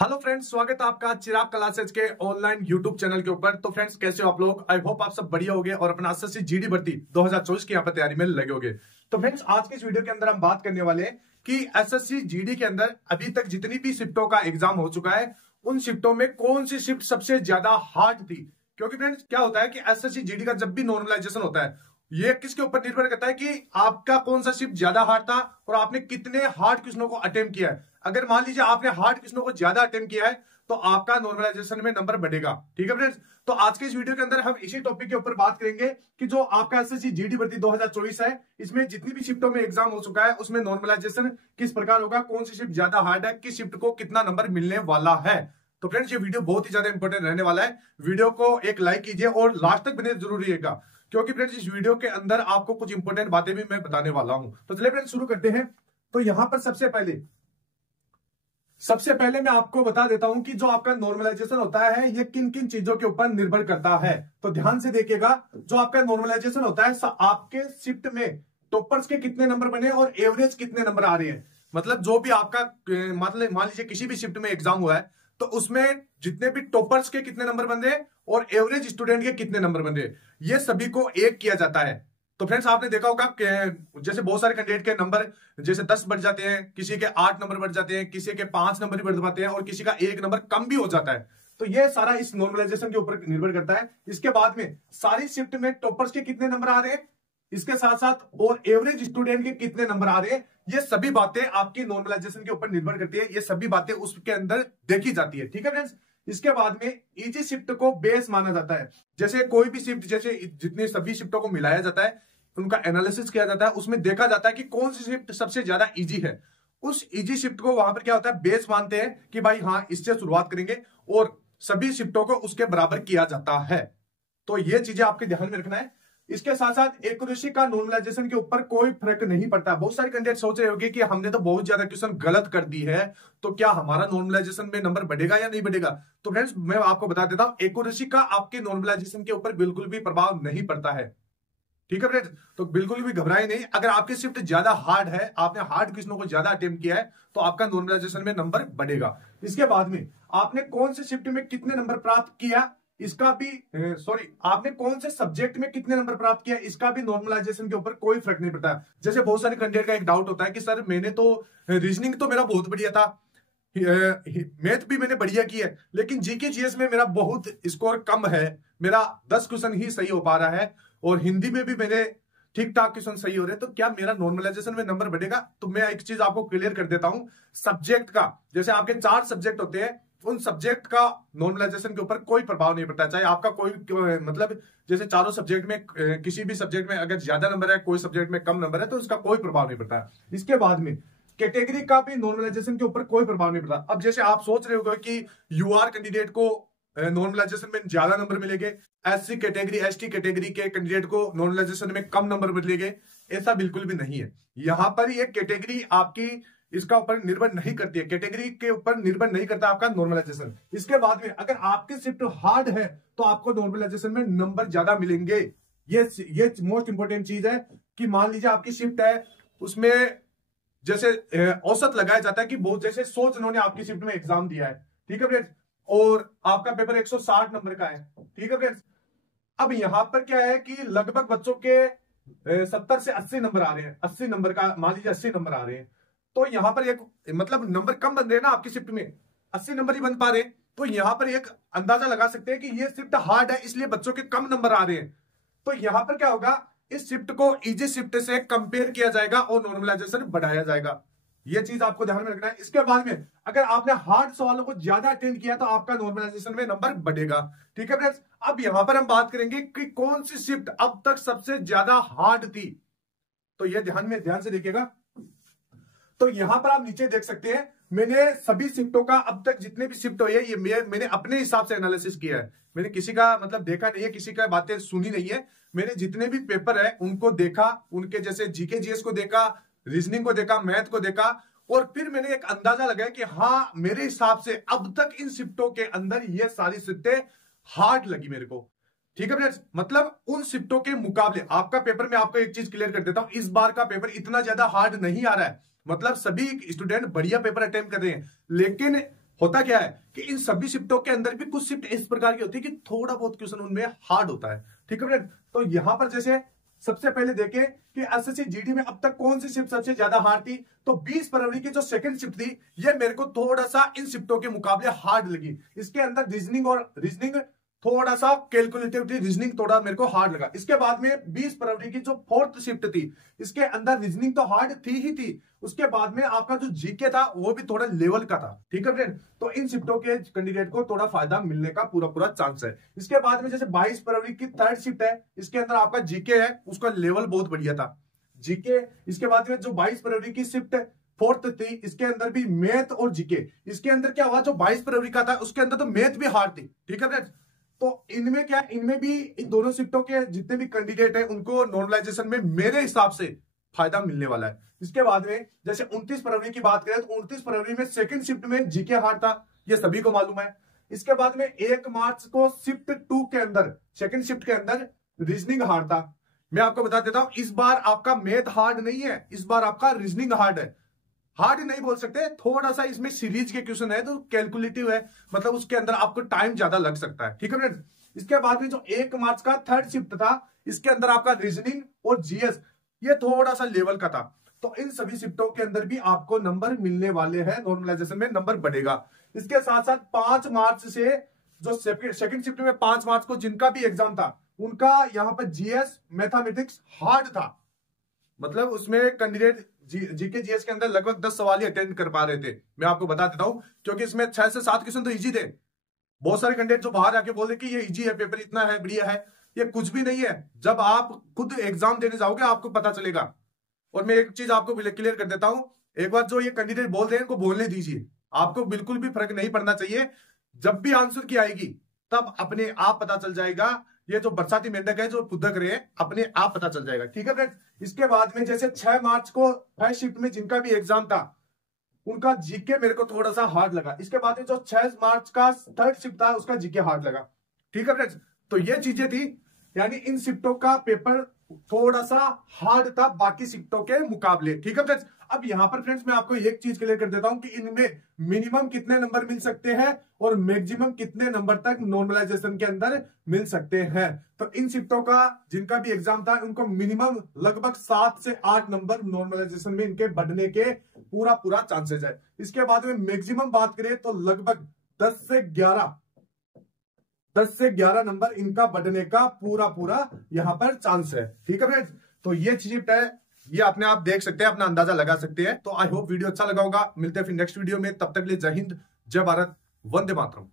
Hello friends, स्वागत है आपका चिराग क्लासेज के ऑनलाइन यूट्यूब चैनल के ऊपर। तो फ्रेंड्स, कैसे हो आप लोग? आई होप आप सब बढ़िया होगे और अपना एसएससी जीडी भर्ती 2024 की यहाँ पर तैयारी में लगे होगे। तो फ्रेंड्स, आज के इस वीडियो के अंदर हम बात करने वाले हैं कि एसएससी जीडी के अंदर अभी तक जितनी भी शिफ्टों का एग्जाम हो चुका है, उन शिफ्टों में कौन सी शिफ्ट सबसे ज्यादा हार्ड थी। क्योंकि फ्रेंड्स, क्या होता है कि एसएससी जीडी का जब भी नॉर्मलाइजेशन होता है, ये किसके ऊपर निर्भर करता है कि आपका कौन सा शिफ्ट ज्यादा हार्ड था और आपने कितने हार्ड क्वेश्चनों को अटेम्प्ट किया है। अगर मान लीजिए आपने हार्ड क्वेश्चनों को ज्यादा अटेम्प्ट किया है तो आपका नॉर्मलाइजेशन में नंबर बढ़ेगा। ठीक है फ्रेंड्स, तो आज के इस वीडियो के अंदर हम इसी टॉपिक के ऊपर बात करेंगे कि जो आपका एसएससी जीडी भर्ती 2024 है, इसमें जितनी भी शिफ्टों में एग्जाम हो चुका है उसमें नॉर्मलाइजेशन किस प्रकार होगा, कौन सी शिफ्ट ज्यादा हार्ड है, किस शिफ्ट को कितना नंबर मिलने वाला है। तो फ्रेंड्स, ये वीडियो बहुत ही ज्यादा इंपॉर्टेंट रहने वाला है। वीडियो को एक लाइक कीजिए और लास्ट तक बने जरूर रहिएगा, क्योंकि फ्रेंड्स इस वीडियो के अंदर आपको कुछ इंपॉर्टेंट बातें भी मैं बताने वाला हूं। तो चलिए फ्रेंड्स, शुरू करते हैं। तो यहां पर सबसे पहले मैं आपको बता देता हूं कि जो आपका नॉर्मलाइजेशन होता है ये किन किन चीजों के ऊपर निर्भर करता है। तो ध्यान से देखिएगा, जो आपका नॉर्मलाइजेशन होता है, आपके शिफ्ट में टॉपर्स के कितने नंबर बने और एवरेज कितने नंबर आ रहे हैं। मतलब जो भी आपका मतलब मान लीजिए किसी भी शिफ्ट में एग्जाम हुआ है तो उसमें जितने भी टॉपर्स के कितने नंबर बन रहे और एवरेज स्टूडेंट के कितने नंबर बन रहे, ये सभी को एक किया जाता है। तो फ्रेंड्स, आपने देखा होगा कि जैसे बहुत सारे कैंडिडेट के नंबर जैसे 10 बढ़ जाते हैं, किसी के 8 नंबर बढ़ जाते हैं, किसी के 5 नंबर ही बढ़ पाते हैं और किसी का 1 नंबर कम भी हो जाता है। तो ये सारा इस नॉर्मलाइजेशन के ऊपर निर्भर करता है। इसके बाद में सारी शिफ्ट में टॉपर्स के कितने नंबर आ रहे हैं, इसके साथ साथ और एवरेज स्टूडेंट के कितने नंबर आ रहे हैं, ये सभी बातें आपकी नॉर्मलाइजेशन के ऊपर निर्भर करती है। ये सभी बातें उसके अंदर देखी जाती है। ठीक है फ्रेंड्स, इसके बाद में इजी शिफ्ट को बेस माना जाता है। जैसे कोई भी शिफ्ट, जैसे जितने सभी शिफ्टों को मिलाया जाता है, उनका एनालिसिस किया जाता है, उसमें देखा जाता है कि कौन सी शिफ्ट सबसे ज्यादा इजी है। उस इजी शिफ्ट को वहां पर क्या होता है, बेस मानते हैं कि भाई हाँ, इससे शुरुआत करेंगे और सभी शिफ्टों को उसके बराबर किया जाता है। तो ये चीजें आपके ध्यान में रखना है। इसके साथ साथ एक्यूरेसी का नॉर्मलाइजेशन के ऊपर कोई फर्क नहीं पड़ता। बहुत सारे कैंडिडेट सोच रहे होंगे कि हमने तो बहुत ज्यादा क्वेश्चन गलत कर दी है, तो क्या हमारा नॉर्मलाइजेशन में नंबर बढ़ेगा या नहीं बढ़ेगा। तो फ्रेंड्स, मैं आपको बता देता हूं, एक्यूरेसी का आपके नॉर्मलाइजेशन के ऊपर बिल्कुल भी प्रभाव नहीं पड़ता है। ठीक है फ्रेंड्स, तो बिल्कुल भी घबराए नहीं। अगर आपकी शिफ्ट ज्यादा हार्ड है, आपने हार्ड क्वेश्चनों को ज्यादा अटेम्प्ट किया है, तो आपका नॉर्मलाइजेशन में नंबर बढ़ेगा। इसके बाद में आपने कौन से शिफ्ट में कितने नंबर प्राप्त किया, इसका भी आपने कौन से सब्जेक्ट में कितने नंबर प्राप्त किया, इसका भी नॉर्मलाइजेशन के ऊपर कोई फर्क नहीं पड़ता। जैसे बहुत सारे कैंडिडेट का एक डाउट होता है कि सर मैंने तो रीजनिंग तो मेरा बहुत बढ़िया था, मैथ भी मैंने बढ़िया की है, लेकिन जीके जीएस में मेरा बहुत स्कोर कम है, मेरा 10 क्वेश्चन ही सही हो पा रहा है और हिंदी में भी मेरे ठीक ठाक क्वेश्चन सही हो रहे हैं, तो क्या मेरा नॉर्मलाइजेशन में नंबर बढ़ेगा। तो मैं एक चीज आपको क्लियर कर देता हूं, सब्जेक्ट का, जैसे आपके 4 सब्जेक्ट होते हैं, उन सब्जेक्ट का नॉर्मलाइजेशन के ऊपर कोई प्रभाव नहीं पड़ता। चाहे आपका कोई मतलब जैसे चारों सब्जेक्ट में किसी भी सब्जेक्ट में अगर ज्यादा नंबर है, कोई सब्जेक्ट में कम नंबर है, तो उसका कोई प्रभाव नहीं पड़ता। इसके बाद में कैटेगरी का भी नॉर्मलाइजेशन के ऊपर कोई प्रभाव नहीं पड़ता। अब जैसे आप सोच रहे होगे कि यूआर कैंडिडेट को नॉर्मलाइजेशन में ज्यादा नंबर मिलेंगे, एससी कैटेगरी एसटी कैटेगरी के कैंडिडेट को नॉर्मलाइजेशन में कम नंबर मिलेंगे, ऐसा बिल्कुल भी नहीं है। यहां पर ये कैटेगरी आपकी इसका ऊपर निर्भर नहीं करती है, कैटेगरी के ऊपर निर्भर नहीं करता आपका नॉर्मलाइजेशन। इसके बाद में अगर आपकी शिफ्ट हार्ड है तो आपको नॉर्मलाइजेशन में नंबर ज्यादा मिलेंगे। ये मोस्ट इंपोर्टेंट चीज है कि मान लीजिए आपकी शिफ्ट है, उसमें जैसे औसत लगाया जाता है कि बहुत जैसे 100 जनों ने आपकी शिफ्ट में एग्जाम दिया है, ठीक है फ्रेंड्स, और आपका पेपर 160 नंबर का है। ठीक है फ्रेंड्स, अब यहां पर क्या है कि लगभग बच्चों के 70 से 80 नंबर आ रहे हैं, 80 नंबर का मान लीजिए 80 नंबर आ रहे हैं, तो यहां पर एक मतलब नंबर कम बन रहे हैं ना आपकी शिफ्ट में, 80 नंबर ही बन पा रहे हैं, तो यहां पर एक अंदाजा लगा सकते हैं कि ये शिफ्ट हार्ड है, इसलिए बच्चों के कम नंबर आ रहे हैं। तो यहां पर क्या होगा, इस शिफ्ट को इजी शिफ्ट से कंपेयर किया जाएगा और नॉर्मलाइजेशन बढ़ाया जाएगा। ये चीज आपको ध्यान में रखना है। इसके बाद में अगर आपने हार्ड सवालों को ज्यादा अटेंड किया तो आपका नॉर्मलाइजेशन में नंबर बढ़ेगा। ठीक है फ्रेंड्स, अब यहां पर हम बात करेंगे कि कौन सी शिफ्ट अब तक सबसे ज्यादा हार्ड थी। तो ये ध्यान से देखिएगा। तो यहां पर आप नीचे देख सकते हैं, मैंने सभी शिफ्टों का अब तक जितने भी शिफ्ट हुई है ये मैंने अपने हिसाब से एनालिसिस किया है। मैंने किसी का मतलब देखा नहीं है, किसी का बातें सुनी नहीं है। मैंने जितने भी पेपर है उनको देखा, उनके जैसे जीके जीएस को देखा, रीजनिंग को देखा, मैथ को देखा, और फिर मैंने एक अंदाजा लगाया कि हाँ, मेरे हिसाब से अब तक इन शिफ्टों के अंदर ये सारी शिफ्टें हार्ड लगी मेरे को। ठीक है फ्रेंड्स, मतलब उन शिफ्टों के मुकाबले आपका पेपर में आपको एक चीज क्लियर कर देता हूं, इस बार का पेपर इतना ज्यादा हार्ड नहीं आ रहा है। मतलब सभी स्टूडेंट बढ़िया पेपर अटेम्प्ट कर रहे हैं, लेकिन होता क्या है कि इन सभी शिफ्टों के अंदर भी कुछ शिफ्ट इस प्रकार की होती है कि थोड़ा बहुत क्वेश्चन उनमें हार्ड होता है। ठीक है फ्रेंड, तो यहां पर जैसे सबसे पहले देखें कि एसएससी जीडी में अब तक कौन सी शिफ्ट सबसे ज्यादा हार्ड थी, तो 20 फरवरी की जो सेकंड शिफ्ट थी ये मेरे को थोड़ा सा इन शिफ्टों के मुकाबले हार्ड लगी। इसके अंदर रीजनिंग थोड़ा सा कैलकुलेटिव थी, रीजनिंग थोड़ा मेरे को हार्ड लगा। इसके बाद में 20 फरवरी की जो फोर्थ शिफ्ट थी इसके अंदर रीजनिंग तो हार्ड थी ही थी, उसके बाद में आपका जो जीके था वो भी थोड़ा लेवल का था। ठीक है फ्रेंड, तो इन शिफ्टों के कैंडिडेट को थोड़ा फायदा मिलने का पूरा चांस है। इसके बाद में जैसे 22 फरवरी की थर्ड शिफ्ट है, इसके अंदर आपका जीके है, उसका लेवल बहुत बढ़िया था जीके। इसके बाद में जो 22 फरवरी की शिफ्ट फोर्थ थी इसके अंदर भी मैथ और जीके। इसके अंदर क्या हुआ, जो 22 फरवरी का था उसके अंदर तो मैथ भी हार्ड थी। ठीक है फ्रेंड्स, तो इनमें क्या, इनमें भी इन दोनों शिफ्टों के जितने भी कैंडिडेट हैं उनको नॉर्मलाइजेशन में मेरे हिसाब से फायदा मिलने वाला है। इसके बाद में जैसे 29 फरवरी की बात करें तो 29 फरवरी में सेकंड शिफ्ट में जीके हार्ड था, ये सभी को मालूम है। इसके बाद में 1 मार्च को शिफ्ट 2 के अंदर, सेकंड शिफ्ट के अंदर रीजनिंग हार्ड था। मैं आपको बता देता हूं, इस बार आपका मैथ हार्ड नहीं है, इस बार आपका रीजनिंग हार्ड है। हार्ड नहीं बोल सकते, थोड़ा सा इसमें सीरीज के क्वेश्चन है तो कैलकुलेटिव है, मतलब उसके अंदर आपको टाइम ज्यादा लग सकता है। ठीक है फ्रेंड्स, इसके बाद में जो 1 मार्च का थर्ड शिफ्ट था इसके अंदर आपका रीजनिंग और जीएस ये थोड़ा सा लेवल का था। तो इन सभी शिफ्टों के अंदर भी आपको नंबर मिलने वाले हैं, नॉर्मलाइजेशन में नंबर बढ़ेगा। इसके साथ साथ 5 मार्च से जो सेकंड शिफ्ट में 5 मार्च को जिनका भी एग्जाम था उनका यहाँ पर जीएस मैथमेटिक्स हार्ड था, मतलब उसमें कैंडिडेट जीके जीएस के अंदर लगभग 10 सवाल ही अटेंड कर पा रहे थे। मैं आपको बता देता हूं क्योंकि इसमें 6 से 7 क्वेश्चन तो इजी थे। बहुत सारे कैंडिडेट जो बाहर आके बोल रहे कि ये इजी है, पेपर इतना है, बढ़िया है, ये कुछ भी नहीं है। जब आप खुद एग्जाम देने जाओगे आपको पता चलेगा। और मैं एक चीज आपको क्लियर कर देता हूं, एक बार जो ये कैंडिडेट बोल रहे हैं इनको बोलने दीजिए, आपको बिल्कुल भी फर्क नहीं पड़ना चाहिए। जब भी आंसर की आएगी तब अपने आप पता चल जाएगा, ये जो बरसाती मेंढक है जो फुदक रहे हैं अपने आप पता चल जाएगा। ठीक है फ्रेंड्स, इसके बाद में जैसे 6 मार्च को फर्स्ट शिफ्ट में जिनका भी एग्जाम था उनका जीके मेरे को थोड़ा सा हार्ड लगा। इसके बाद में जो 6 मार्च का थर्ड शिफ्ट था उसका जीके हार्ड लगा। ठीक है फ्रेंड्स, तो ये चीजें थी, यानी इन शिफ्टों का पेपर थोड़ा सा हार्ड था बाकी शिफ्टों के मुकाबले। ठीक है फ्रेंड्स, अब यहां पर फ्रेंड्स मैं आपको एक चीज क्लियर कर देता हूं कि इनमें मिनिमम कितने नंबर मिल सकते हैं और मैक्सिमम कितने नंबर तक नॉर्मलाइजेशन के अंदर मिल सकते हैं। तो इन शिफ्टों का जिनका भी एग्जाम था उनको मिनिमम लगभग 7 से 8 नंबर नॉर्मलाइजेशन में इनके बढ़ने के पूरा चांसेस है। इसके बाद में मैक्सिमम बात करें तो लगभग 10 से 11 नंबर इनका बढ़ने का पूरा यहां पर चांस है। ठीक है फ्रेंड्स, तो ये शिफ्ट है, ये अपने आप देख सकते हैं, अपना अंदाजा लगा सकते हैं। तो आई होप वीडियो अच्छा लगा होगा, मिलते हैं फिर नेक्स्ट वीडियो में, तब तक के लिए जय हिंद, जय भारत, वंदे मातरम।